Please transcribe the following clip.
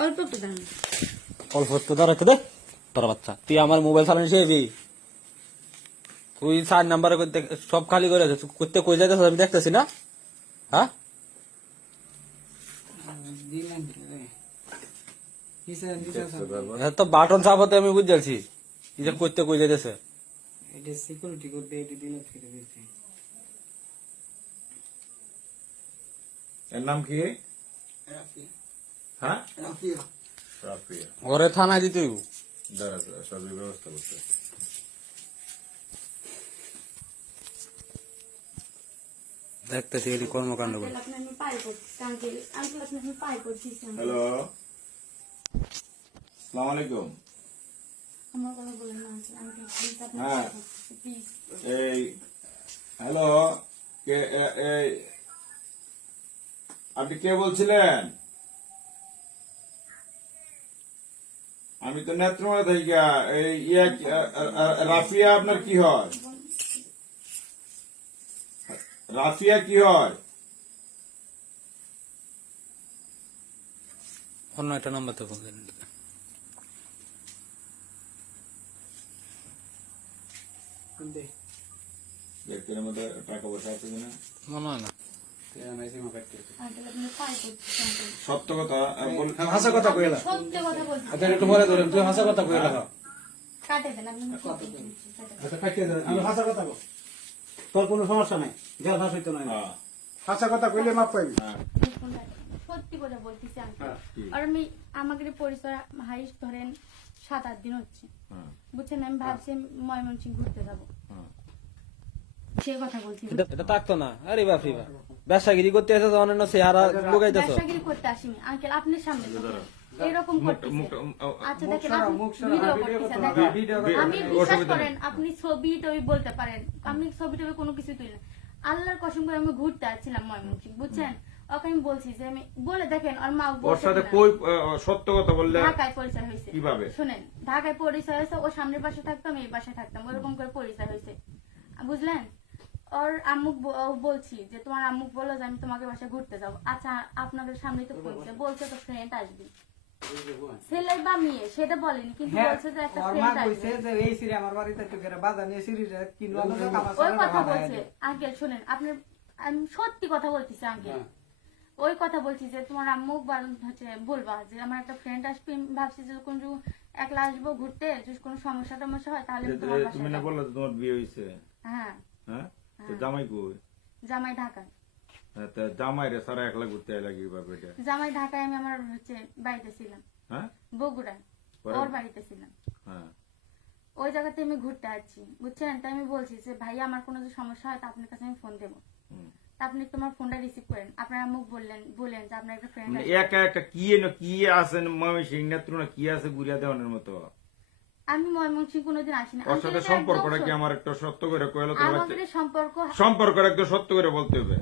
অল্প একটু দাম অল্প তো দাঁড়াতে দে। তোর বাচ্চা। তুই আমার মোবাইল চালানি শিখবি? তুই চার নাম্বারে করতে সব খালি করে আছে করতে কই যাইতেছ আমি দেখতেছি না? হ্যাঁ? এটা তো বাটন চাপাতে আমি এই যে করতে কই যাইতেছে। এটা সিকিউরিটি করতে এটা দিলে ফিরে দিতে এর নাম কি? হ্যাঁ? রাফিয়া থানায় দিতে হইব। দাঁড়া দাঁড়া, সবই ব্যবস্থা করতে দেখতেছি এটি কর্মকাণ্ড করে হ্যালো। সালাম আলাইকুম হ্যাঁ। এই হ্যালো কে এই আপনি কে বলছিলেন? আমি তো নেত্রমা থেকে এই ইয়া রাফিয়া আপনার কি হয়? রাফিয়া কি হয়? অন্য একটা নাম্বার তো ফোন দেন ব্যক্তির মধ্যে টাকা পয়সা আছে কিনা? মনে হয় না। সত্য কথা হাসা কথা কইলা সত্য কথা বলছি। আচ্ছা একটু ধরেন তুই হাসা কথা কইলা কাটে দেন আপনি কেটে কাটে দেন। আচ্ছা কাটিয়ে ধরেন আমি হাসা কথা কই। তোর কোনো সমস্যা নাই জেল ফাঁস হইতো না হ্যাঁ, হাসা কথা কইলে মাপ পাইবি। হ্যাঁ, এই ফোনটা রাখেন। সত্যি কথা বলতেছি আর আমি আমাকে পরিচয় হাইস্ট ধরেন সাত আট দিন হচ্ছে। হ্যাঁ, বুঝছেন আমি ভাবছি ময়মনসিং ঘুরতে যাব। হ্যাঁ। সেই কথা বলছি। এটা থাকতো না। আরে বাপরি বাপ। ব্যবসাগিরি করতে এসে অন্যান্য চেহারা লুকাইতেছ? ব্যবসাগিরি করতে আসিনি। আঙ্কেল আপনার সামনে এরকম করতেছে। মুখটা- উম, আ- আচ্ছা দেখেন আপনি ভিডিও করতেছে করতে দেখেন। ভিডিও করতে- আমি বিশ্বাস করেন আপনি ছবি টবি বলতে পারেন। আমি ছবি টবি কোনো কিছু তুলি না। আল্লাহর কসম করে আমি ঘুরতে আসছিলাম বুঝছেন? ওকে আমি বলছি যে আমি বলে দেখেন ওর মা ওর সাথে কই সত্য কথা বললে ঢাকায় পরিচয় হয়েছে। কীভাবে? শুনেন ঢাকায় পরিচয় হয়েছে ও সামনের পাশে থাকতাম এই পাশে থাকতাম। ওরকম করে পরিচয় হয়েছে। বুঝলেন? ওর ও বলছি যে তোমার আম্মুক বলো যে আমি তোমাকে বাসায় ঘুরতে যাব। আচ্ছা আপনাদের সামনে তো বলছে বলছে তো ফ্রেন্ড আসবে। ছেলে বা মেয়ে সেটা বলেনি কিন্তু হ্যাঁ বলছে যে একটা ফ্রেন্ড কইছে আসবে। যে এই সিরি আমার বাড়িতে একটু করে বাজার নিয়ে সিরিটা কিনলো ওই কথা বলছে আঙ্কেল শুনেন আপনার আমি সত্যি কথা বলতেছি আঙ্কেল হ্যাঁ। ওই কথা বলছি যে তোমার আম্মু হচ্ছে বলবা যে আমার একটা ফ্রেন্ড আসবে ভাবছি যে কোন একলা আসব ঘুরতে যদি কোনো সমস্যা টমস্যা হয় তাহলে তুমি না। বললে তোমার বিয়ে হয়েছে হ্যাঁ। হ্যাঁ? তো জামাই কই? জামাই ঢাকায়। হ্যাঁ, তা জামাই রে সারা একলা ঘুরতে আইলা কীভাবে এটা? জামাই ঢাকায় আমি আমার হচ্ছে বাড়িতে ছিলাম। হ্যাঁ? বগুড়ায়। ওর বাড়িতে ছিলাম। হ্যাঁ। ওই জায়গাতে আমি ঘুরতে আসছি বুঝছেন? তাই আমি বলছি যে ভাই আমার কোনো যদি সমস্যা হয় তা আপনার কাছে আমি ফোন দেবো। তা আপনি তোমার ফোনটা রিসিভ করেন। আপনার আম্মুক বললেন বললেন যে আপনার একটা ফ্রেন্ড মানে একা একা কি কি আছে মামি সিং নেত্রনা কি আছে গুড়িয়া দেওয়ানোর মতো? আমি ময়মনসিংহ কোনোদিন আসিনি। ওর সাথে সম্পর্কটা কি আমার একটা সত্য করে কইলো তোমার সম্পর্ক সম্পর্ক একটু সত্য করে বলতে হবে।